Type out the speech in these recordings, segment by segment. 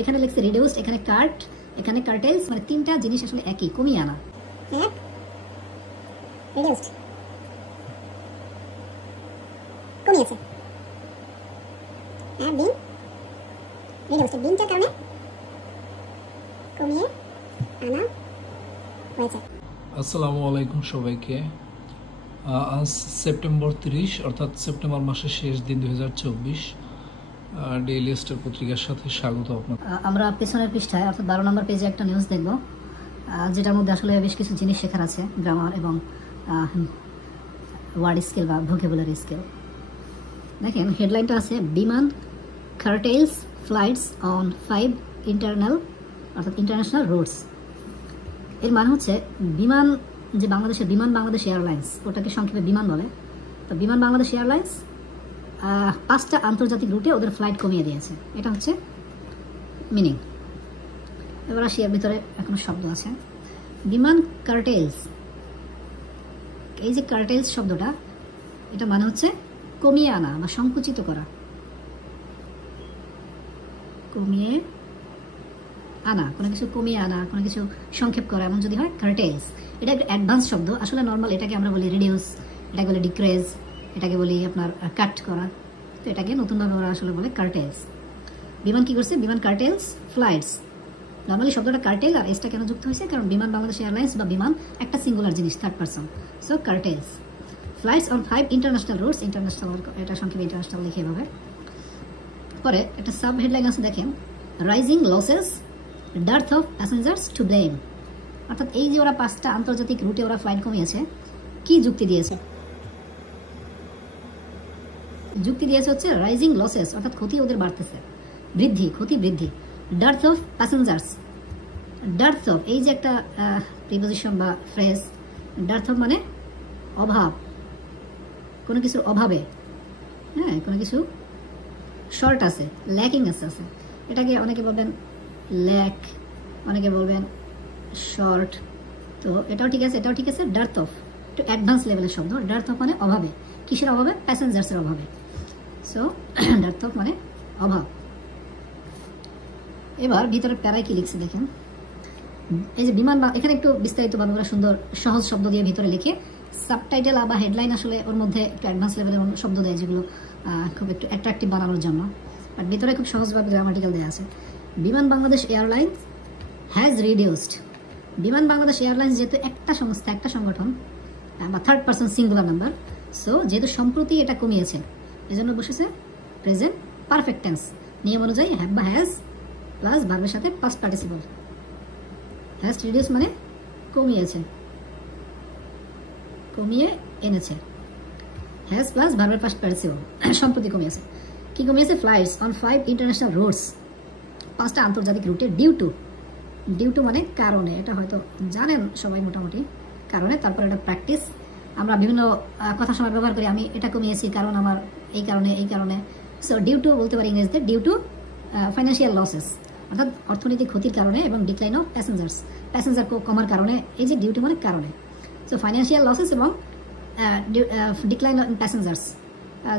এখানে লিখছে রিডিউসড, এখানে কাট, এখানে কার্টেলস, মানে তিনটা জিনিস আসলে একই, কমিয়ে আনা। রিডিউসড কমিয়েছে, আর বিন রিডিউসড বিনটার কারণে কমিয়ে আনা হয়েছে। আসসালামু আলাইকুম সবাইকে। আজ সেপ্টেম্বর 30 অর্থাৎ সেপ্টেম্বর মাসের শেষ দিন 2024। ডেইলি স্টার পত্রিকার সাথে স্বাগত আপনার। আমরা পেছনের পৃষ্ঠায় অর্থাৎ 12 নম্বর পেজে একটা নিউজ দেখব, যেটার মধ্যে আসলে বেশ কিছু জিনিস শেখার আছে, গ্রামার এবং ওয়ার্ড স্কেল বা ভোকাবুলারি স্কেল। দেখেন হেডলাইনটা আছে বিমান কার্টেলস ফ্লাইটস অন 5 ইন্টারন্যাশনাল রুটস। এর মানে হচ্ছে বিমান, যে বাংলাদেশের বিমান বাংলাদেশ এয়ারলাইন্স, ওটাকে সংক্ষেপে বিমান বলে। তো বিমান বাংলাদেশ এয়ারলাইন্স 5টা আন্তর্জাতিক রুটে ওদের ফ্লাইট কমিয়ে দিয়েছে, এটা হচ্ছে মিনিং। এবার আসি এর ভিতরে এখনো শব্দ আছে। বিমান কার্টেলস, এই যে কার্টেলস শব্দটা, এটা মানে হচ্ছে কমিয়ে আনা বা সংকুচিত করা, কমিয়ে আনা, কোনো কিছু কমিয়ে আনা, কোনো কিছু সংক্ষেপ করা, এমন যদি হয় কার্টেলস। এটা একটা অ্যাডভান্স শব্দ। আসলে নর্মাল এটাকে আমরা বলি রিডিউস, এটাকে বলি ডিক্রেজ, এটাকে বলি আপনার কাট করা। তো এটাকে নতুনভাবে ওরা আসলে বলে কার্টেলস। বিমান কি করছে? বিমান কার্টেলস ফ্লাইটস। নর্মালি শব্দটা কার্টেল আর এসটা কেন যুক্ত হয়েছে? কারণ বিমান বাংলাদেশ এয়ারলাইন্স বা বিমান একটা সিঙ্গুলার জিনিস, third person. So curtails flights on 5 international routes. International, এটা সংক্ষেপে ইন্টারন্যাশনাল লিখে এভাবে। পরে একটা সাব হেডলাইন আছে, দেখেন rising losses, dearth of passengers to blame. অর্থাৎ এই যে ওরা 5টা আন্তর্জাতিক রুটে ওরা ফ্লাইট কমিয়েছে, কি যুক্তি দিয়েছে? যুক্তি দিয়েছে হচ্ছে রাইজিং লসেস, অর্থাৎ ক্ষতি ওদের বাড়তেছে, বৃদ্ধি, ক্ষতি বৃদ্ধি। Dearth of passengers, dearth of, এই যে একটা প্রিপোজিশন বা ফ্রেজ, ডার্থ অফ মানে অভাব, কোনো কিছুর অভাবে, হ্যাঁ, কোনো কিছু শর্ট আছে, ল্যাকিং আছে। এটাকে অনেকে বলবেন ল্যাক, অনেকে বলবেন শর্ট। তো এটাও ঠিক আছে, এটাও ঠিক আছে। ডার্থ অফ একটু অ্যাডভান্স লেভেলের শব্দ। ডার্থ অফ মানে অভাবে, কিসের অভাবে? প্যাসেঞ্জার্সের অভাবে। সো ডার্থ অফ মানে অভাব। এবার ভিতরে প্যারায় কি লিখছে দেখেন, এই যে বিমান, এখানে একটু বিস্তারিতভাবে ওরা সুন্দর সহজ শব্দ দিয়ে ভিতরে লিখে সাবটাইটেল বা হেডলাইন আসলে ওর মধ্যে একটু অ্যাডভান্স লেভেলের শব্দ দেয়, যেগুলো খুব একটু অ্যাট্রাকটিভ বানানোর জন্য। বাট ভিতরে খুব সহজভাবে গ্রামাটিক্যাল দেওয়া আছে। বিমান বাংলাদেশ এয়ারলাইন্স হ্যাজ রিডিউসড। বিমান বাংলাদেশ এয়ারলাইন্স যেহেতু একটা সংস্থা, একটা সংগঠন বা third person singular number, so যেহেতু সম্প্রতি এটা কমিয়েছে, এজন্য বসেছে প্রেজেন্ট পারফেক্ট টেন্স। নিয়ম অনুযায়ী হ্যাভ বা হ্যাজ প্লাস ভার্বের সাথে পাস্ট পার্টিসিপল। হ্যাজ রিডিউস মানে কমিয়েছে, কমিয়ে এনেছে। হ্যাজ প্লাস ভার্বের পাস্ট পার্টিসিপল, সম্প্রতি কমিয়েছে। কি কমিয়েছে? ফ্লাইটস অন 5 ইন্টারন্যাশনাল রুটস, 5টা আন্তর্জাতিক রুটে। ডিউ টু মানে কারণে, এটা হয়তো জানেন সবাই মোটামুটি, কারণে। তারপর এটা প্র্যাকটিস, আমরা বিভিন্ন কথা সময় ব্যবহার করি, আমি এটা কমিয়েছি কারণ আমার এই কারণে, এই কারণে। সো ডিউ টু বলতে পারি ইংরেজিতে ডিউ টু ফাইন্যান্সিয়াল লসেস, অর্থাৎ অর্থনৈতিক ক্ষতির কারণে, এবং ডিক্লাইন অফ প্যাসেঞ্জার কমার কারণে। এই যে ডিউ টু মানে কারণে, সো ফাইন্যান্সিয়াল লসেস এবং ডিক্লাইন অফ প্যাসেঞ্জার্স,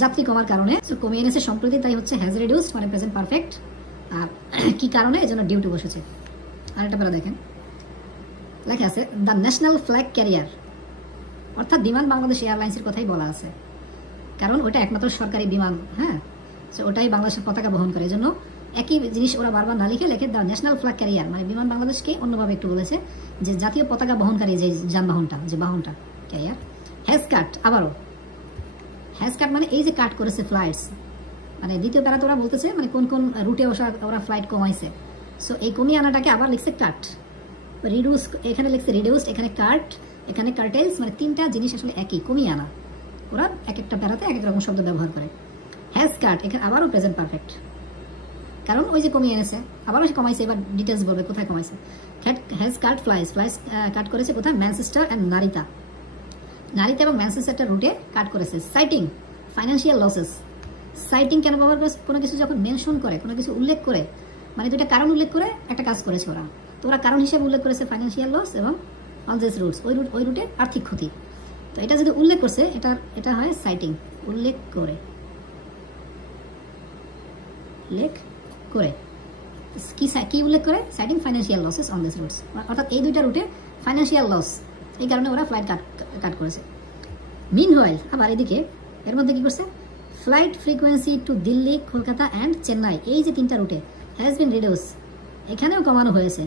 যাত্রী কমার কারণে। সো কমিয়ে এনেছে সম্প্রতি, তাই হচ্ছে হ্যাজ রিডিউসড মানে প্রেজেন্ট পারফেক্ট। আর কি কারণে? এজন্য ডিউ টু বসেছে। আরেকটা পেরা দেখেন, লেখা আছে দ্য ন্যাশনাল ফ্ল্যাগ ক্যারিয়ার, অর্থাৎ বিমান বাংলাদেশ এয়ারলাইন্সের কথাই বলা আছে, কারণ ওটা একমাত্র সরকারি বিমান। হ্যাঁ, সো ওটাই বাংলাদেশের পতাকা বহন করে। এজন্য একই জিনিস ওরা বারবার না লিখে লেখে দ্য ন্যাশনাল ফ্ল্যাগ ক্যারিয়ার, মানে বিমান বাংলাদেশকে অন্যভাবে একটু বলেছে যে জাতীয় পতাকা বহনকারী যে যানবাহনটা, যে বাহনটা, ক্যারিয়ার। হ্যাজ কাট, আবারও হ্যাজ কাট মানে এই যে কাট করেছে ফ্লাইটস, মানে দ্বিতীয় প্যারাতে ওরা বলতেছে মানে কোন কোন রুটে ওরা ফ্লাইট কমাইছে। সো এই কমিয়ে আনাটাকে আবার লিখছে কাট। রিডিউস, এখানে লিখছে রিডিউসড, এখানে কাট, এখানে কার্টেলস, মানে তিনটা জিনিস আসলে একই, কমিয়ে আনা। ওরা এক একটা প্যারাতে এক এক রকম শব্দ ব্যবহার করে। হ্যাজ কাট, এখানে আবারও প্রেজেন্ট পারফেক্ট, কারণ ওই যে কমিয়ে এনেছে, আবারও কমাইছে। এবার ডিটেলস বলবে কোথায় কমাইছে। হ্যাজ কাট ফ্লাইস কাট করেছে কোথায়? ম্যানচেস্টার অ্যান্ড নারিতা এবং ম্যানচেস্টারটা রুটে কাট করেছে। সাইটিং ফাইন্যান্সিয়াল লসেস, সাইটিং কেন ব্যবহার করেছে? কোনো কিছু যখন মেনশন করে, কোনো কিছু উল্লেখ করে, মানে দুইটা কারণ উল্লেখ করে একটা কাজ করেছে ওরা, তো ওরা কারণ হিসেবে উল্লেখ করেছে ফাইন্যান্সিয়াল লস এবং অন দিস রুটস, ওই রুটে আর্থিক ক্ষতি। তো এটা যদি উল্লেখ করছে, এটা হয় সাইটিং, উল্লেখ করে, কি উল্লেখ করে? Citing financial losses on this roots, অর্থাৎ এই দুইটা রুটে ফাইন্যান্সিয়াল লস, এই কারণে ওরা ফ্লাইট কাট করেছে। মিনওয়াইল আবার এদিকে এর মধ্যে কি করছে? Flight frequency to Delhi, Kolkata and Chennai, এই যে তিনটা রুটে হ্যাজ বিন রিডিউস, এখানেও কমানো হয়েছে।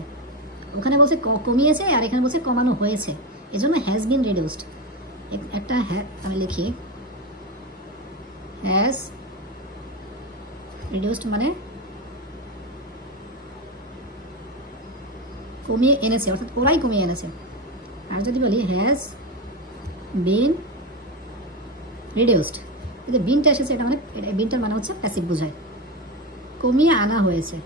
ওখানে বলছে কমিয়েছে আর এখানে বলছে কমানো হয়েছে, এজন্য হ্যাজ বিন রিডিউসড। একটা আমি লিখি, হ্যাজ রিডিউসড মানে কমিয়ে এনেছে, অর্থাৎ ওরাই কমিয়ে এনেছে। আর যদি বলি হ্যাজ বিন রিডিউসড, এই যে বিনটা এসেছে, এটা মানে বিনটার মানে হচ্ছে প্যাসিভ বোঝায়, কমিয়ে আনা হয়েছে,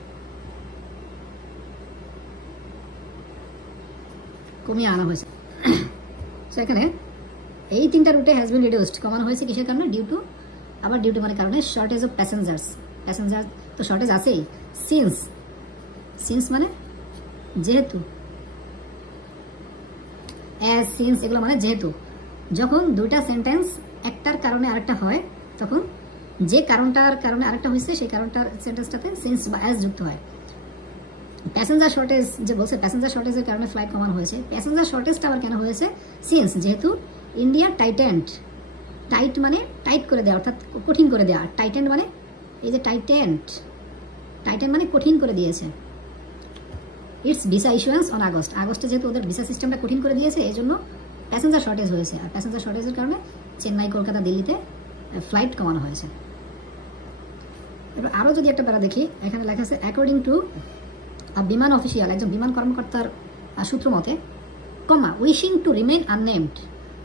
কমিয়ে আনা হয়েছে। সো এখানে এই তিনটা রুটে হ্যাজ বিন রিডিউসড, কমানো হয়েছে কিসের কারণে? ডিউ টু মানে কারণে শর্টেজ অফ প্যাসেঞ্জার তো শর্টেজ আছেই। সিন্স মানে যেহেতু, অ্যাজ, সিন্স এগুলো মানে যেহেতু। যখন দুইটা সেন্টেন্স একটার কারণে আরেকটা হয়, তখন যে কারণটার কারণে আরেকটা হয়েছে সেই কারণটার সেন্টেন্সটাতে সিন্স বা অ্যাজ যুক্ত হয়। প্যাসেঞ্জার শর্টেজ যে বলছে, প্যাসেঞ্জার শর্টেজের কারণে ফ্লাইট কমানো হয়েছে। প্যাসেঞ্জার শর্টেজটা আবার কেন হয়েছে? সিন্স যেহেতু ইন্ডিয়া টাইটেন্ড, টাইট মানে টাইট করে দেওয়া, অর্থাৎ কঠিন করে দেওয়া। টাইটেন্ড মানে এই যে টাইটেন্ড মানে কঠিন করে দিয়েছে। ইটস ভিসা ইস্যুয়েন্স অন আগস্টে যেহেতু ওদের ভিসা সিস্টেমটা কঠিন করে দিয়েছে, এই জন্য প্যাসেঞ্জার শর্টেজ হয়েছে। আর প্যাসেঞ্জার শর্টেজের কারণে চেন্নাই, কলকাতা, দিল্লিতে ফ্লাইট কমানো হয়েছে। এবার আরও যদি একটা প্যারা দেখি, এখানে লেখা আছে অ্যাকর্ডিং টু বিমান অফিসিয়াল, একজন বিমান কর্মকর্তার সূত্র মতে, কমা উইশিং টু রিমেইন আননেমড,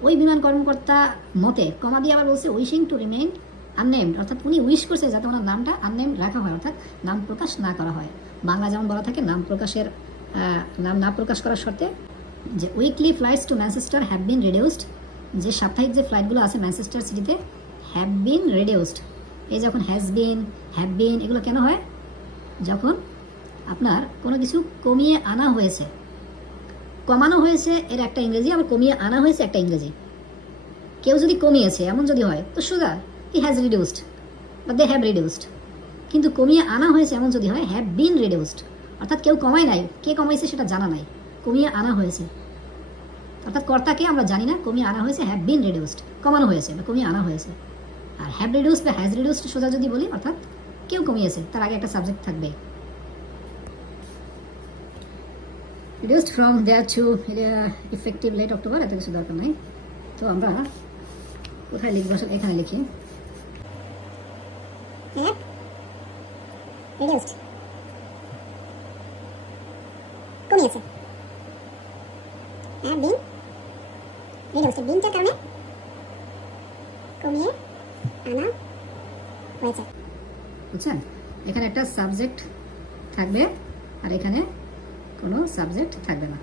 ওই বিমান কর্মকর্তা মতে, কমা দিয়ে আবার বলছে উইশিং টু রিমেইন আননেমড, অর্থাৎ উনি উইশ করছে যাতে ওনার নামটা আননেমড রাখা হয়, অর্থাৎ নাম প্রকাশ না করা হয়। বাংলা যেমন বলা থাকে নাম না প্রকাশ করার শর্তে, যে weekly flights to Manchester have been reduced, যে সাপ্তাহিক যে ফ্লাইটগুলো আছে ম্যানচেস্টার সিটিতে হ্যাভ বিন রিডিউসড। এই যখন হ্যাজ বিন, হ্যাভ বিন এগুলো কেন হয়? যখন আপনার কোনো কিছু কমিয়ে আনা হয়েছে, কমানো হয়েছে এর একটা ইংরেজি, আবার কমিয়ে আনা হয়েছে একটা ইংরেজি। কেউ যদি কমিয়েছে এমন যদি হয় তো সোজা হি হ্যাজ রিডিউসড বা দে হ্যাভ রিডিউসড। কিন্তু কমিয়ে আনা হয়েছে এমন যদি হয় হ্যাভ বিন রিডিউসড, অর্থাৎ কেউ কমায় নাই, কে কমাইছে সেটা জানা নাই, কমিয়ে আনা হয়েছে, অর্থাৎ কর্তাকে আমরা জানি না, কমিয়ে আনা হয়েছে, হ্যাভ বিন রিডিউসড কমানো হয়েছে বা কমিয়ে আনা হয়েছে। আর হ্যাভ রিডিউসড বা হ্যাজ রিডিউসড সোজা যদি বলি, অর্থাৎ কেউ কমিয়েছে, তার আগে একটা সাবজেক্ট থাকবে। Reduced from there to effective late October, এত কিছু দরকার নাই। তো আমরা কোথায় লিখবো? আসলে এখানে লিখি রিডিউসড, কমিয়েছে, হ্যাভ বিন রিডিউসড, বিনটার কারণে কমিয়ে আনা হয়েছে। বুঝছেন? এখানে একটা সাবজেক্ট থাকবে আর এখানে কোনো সাবজেক্ট থাকবে না।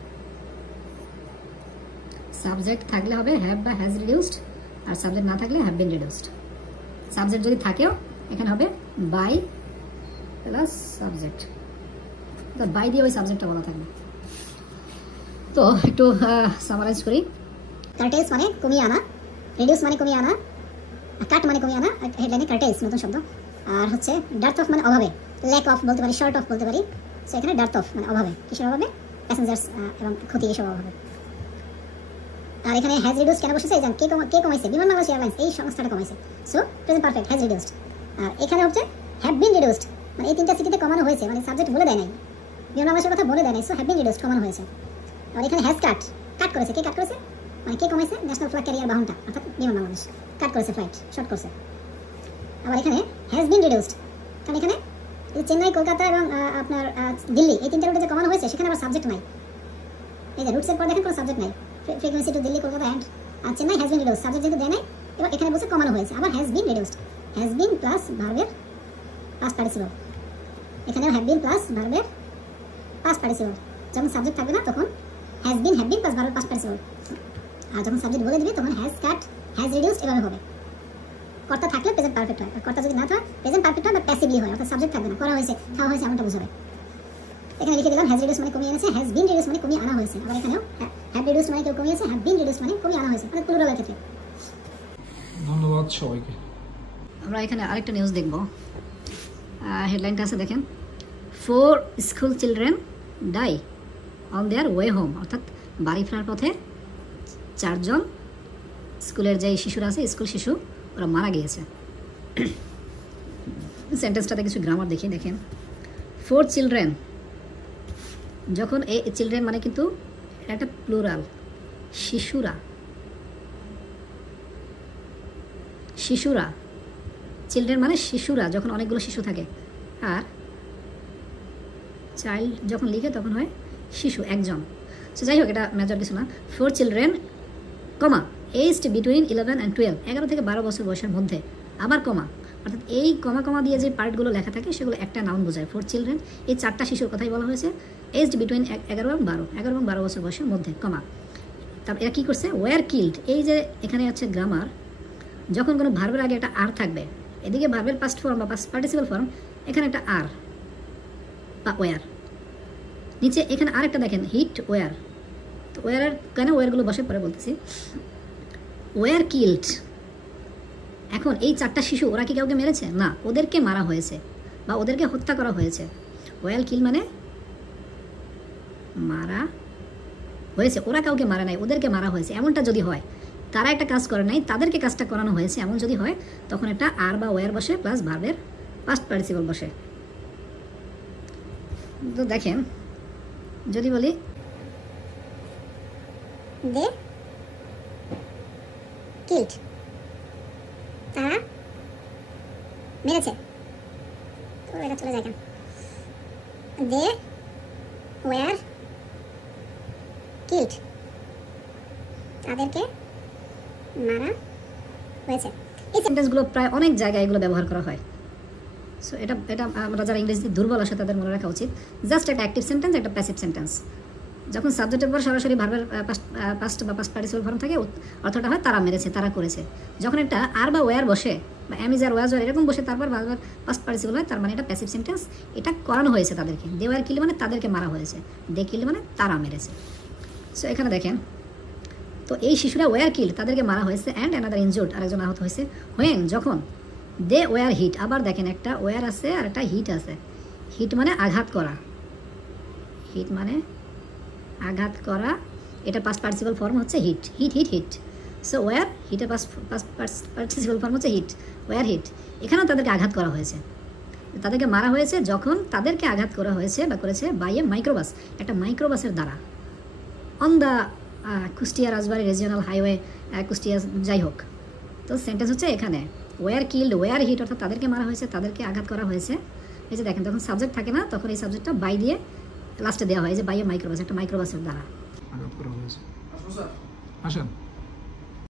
সাবজেক্ট থাকলে হবে হ্যাভ বা হ্যাজ রিডিউসড, আর সাবজেক্ট না থাকলে হ্যাভ বিন রিডিউসড। সাবজেক্ট যদি থাকেও এখানে হবে বাই প্লাস সাবজেক্ট, বাই দিয়ে ওই সাবজেক্টটা বলা থাকবে। তো একটু সামারাইজ করি। কার্টেজ মানে কমিয়ে আনা, রিডিউস মানে কমিয়ে আনা, কাট মানে কমিয়ে আনা, হেডলাইনে কার্টেজ নতুন শব্দ। আর হচ্ছে ডার্থ অফ মানে অভাবে, ল্যাক অফ বলতে পারি, শর্ট অফ বলতে পারি। সো এখানে ডার্থ অফ মানে অভাবে, কিসের অভাবে? প্যাসেঞ্জার্স এবং ক্ষতি এসব অভাবে। আর এখানে হ্যাজ রিডিউসড কেন বসেছে? জান কে কমাইছে? বিমান বাংলাদেশ এয়ারলাইন্স, এই সংস্থাটা কমাইছে। So present perfect, has reduced. আর এখানে হচ্ছে হ্যাভ বিন রিডিউসড, মানে এই তিনটা সিটিতে কমানো হয়েছে, মানে সাবজেক্ট বলে দেয় নাই, বিমান বাংলাদেশের কথা বলে দেয় নাই। সো হ্যাভ বিন রিডিউসড, কমানো হয়েছে। আর এখানে হ্যাজ কাট করেছে, কে কাট করেছে? মানে কে কমাইছে? ন্যাশনাল ফ্ল্যাগ ক্যারিয়ার বাহনটা, অর্থাৎ বিমান বাংলাদেশ কাট করেছে, ফ্লাইট শর্ট করছে। আবার এখানে হ্যাজ বিন রিডিউসড, কারণ এখানে চেন্নাই, কলকাতা এবং আপনার দিল্লি, এই তিনটা রুটে যে কমানো হয়েছে সেখানে আবার সাবজেক্ট নাই। এই যে রুটসের পর দেখেন কোনো সাবজেক্ট নাই, frequency to Delhi, Kolkata and Chennai has been reduced, subject যেহেতু দেয় নাই, এবার এখানে বলছে কমানো হয়েছে। আবার has been reduced, has been plus ভার্বের পাস্ট পার্টিসিপল, এখানেও হ্যাভ বিন প্লাস ভার্বের পাস্ট পার্টিসিপল। যখন সাবজেক্ট থাকবে না তখন হ্যাজ বিন প্লাস ভার্বের পাস্ট পার্টিসিপল, আর যখন সাবজেক্ট বলে দিবে তখন হ্যাজ কাট, হ্যাজ রিডিউসড এভাবে হবে। কর্তা থাকলে প্রেজেন্ট পারফেক্ট হয়, আর কর্তা যদি না থাকে প্রেজেন্ট পারফেক্ট হয় বা প্যাসিভলি হয়, অর্থাৎ সাবজেক্ট থাকবে না, করা হয়েছে, খাওয়া হয়েছে এমনটা বোঝাবে। এখানে লিখে দিলাম হ্যাজ রিডিউসড মানে কমিয়ে এনেছে, হ্যাজ বিন রিডিউসড মানে কমিয়ে আনা হয়েছে। আবার এখানেও হ্যাভ রিডিউসড মানে কেউ কমিয়েছে, হ্যাভ বিন রিডিউসড মানে কমিয়ে আনা হয়েছে, মানে প্লুরালের ক্ষেত্রে। ধন্যবাদ সবাইকে। আমরা এখানে আরেকটা নিউজ দেখব। হেডলাইনটা আছে দেখেন, 4 school children die on their way home, অর্থাৎ বাড়ি ফেরার পথে 4 জন স্কুলের যে শিশুরা আছে, স্কুল শিশু, ওরা মারা গিয়েছে। সেন্টেন্সটাতে কিছু গ্রামার দেখিয়ে দেখেন। 4 চিলড্রেন, যখন এই চিলড্রেন মানে কিন্তু একটা প্লুরাল, শিশুরা, শিশুরা, চিলড্রেন মানে শিশুরা, যখন অনেকগুলো শিশু থাকে। আর চাইল্ড যখন লিখে তখন হয় শিশু, একজন। সো যাই হোক, এটা মেজর কিছু না। 4 children comma aged between 11 and 12, 11 থেকে 12 বছর বয়সের মধ্যে, আবার কমা, অর্থাৎ এই কমা কমা দিয়ে যে পার্টগুলো লেখা থাকে সেগুলো একটা নাউন বোঝায়। 4 চিলড্রেন, এই 4টা শিশুর কথাই বলা হয়েছে। এজড বিটুইন 11 এবং 12 বছর বয়সের মধ্যে, কমা। তারপর এরা কী করছে? ওয়ার কিল্ড, এই যে এখানে আছে গ্রামার, যখন কোনো ভার্বের আগে একটা আর থাকবে, এদিকে ভার্বের পাস্ট ফর্ম বা পাস্ট পার্টিসিপাল ফর্ম, এখানে একটা আর বা ওয়ার, নিচে এখানে আরেকটা দেখেন হিট ওয়ার। তো ওয়ারের কেন ওয়ারগুলো বসে পরে বলতেছি। ওয়ার কিল্ড, এখন এই 4টা শিশু ওরা কি কাউকে মেরেছে? না, ওদেরকে মারা হয়েছে বা ওদেরকে হত্যা করা হয়েছে। ওয়ার কিল মানে মারা হয়েছে, ওরা কাউকে মারা নাই, ওদেরকে মারা হয়েছে। এমনটা যদি হয়, তারা একটা কাজ করে নাই, তাদেরকে কাজটা করানো হয়েছে, এমন যদি হয়, তখন একটা আর বা ওয়ার বসে প্লাস ভার্বের পাস্ট পার্টিসিপল বসে। তো দেখেন, যদি বলি দে কিল্ড, তারা মেরেছে, তো এটা চলে যায় কেন? দে ওয়ার কিল্ড, তাদেরকে মারা হয়েছে। এই সেন্টেন্সগুলো প্রায় অনেক জায়গায় এগুলো ব্যবহার করা হয়। সো এটা আমরা যারা ইংরেজিতে দুর্বল আসে তাদের মনে রাখা উচিত। জাস্ট একটা অ্যাক্টিভ সেন্টেন্স, একটা প্যাসিভ সেন্টেন্স। যখন সাবজেক্টের পর সরাসরি ভার্বের পাস্ট বা পাস্ট পার্টিসিপাল ফর্ম থাকে, অর্থটা হয় তারা মেরেছে, তারা করেছে। যখন একটা আর বা ওয়ার বসে বা am is are was were এরকম বসে তারপর ভার্বের পাস্ট পার্টিসিপাল হয়, তার মানে এটা প্যাসিভ সেন্টেন্স, এটা করানো হয়েছে তাদেরকে। দে ওয়ার কিল মানে তাদেরকে মারা হয়েছে, দে কিল মানে তারা মেরেছে। সো এখানে দেখেন, তো এই শিশুরা ওয়ার কিল, তাদেরকে মারা হয়েছে, অ্যান্ড অ্যানাদার ইনজুর্ড, আরেকজন আহত হয়েছে। হোয়েন, যখন, দে ওয়ার হিট, আবার দেখেন একটা ওয়ার আছে আর একটা হিট আছে। হিট মানে আঘাত করা, হিট মানে আঘাত করা, এটা পাস্ট পার্টিসিপাল ফর্ম হচ্ছে hit, hit hit hit. So war, হিটের পাস্ট পার্টিসিপাল ফর্ম হচ্ছে হিট, ওয়ার হিট। এখানেও তাদেরকে আঘাত করা হয়েছে, তাদেরকে মারা হয়েছে যখন তাদেরকে আঘাত করা হয়েছে বা করেছে বাই এ মাইক্রোবাস, একটা মাইক্রোবাসের দ্বারা, on the Kushtia Rajbari regional highway, Kushtia, যাই হোক। তো সেন্টেন্স হচ্ছে এখানে ওয়ার কিল্ড, ওয়ার হিট, অর্থাৎ তাদেরকে মারা হয়েছে, তাদেরকে আঘাত করা হয়েছে। এই যে দেখেন, তখন সাবজেক্ট থাকে না, তখন এই সাবজেক্টটা বাই দিয়ে লাস্টে দেওয়া হয়, যে বাই এ মাইক্রোবাস, একটা মাইক্রোবাসের দ্বারা আঘাত করা হয়েছে। আসেন।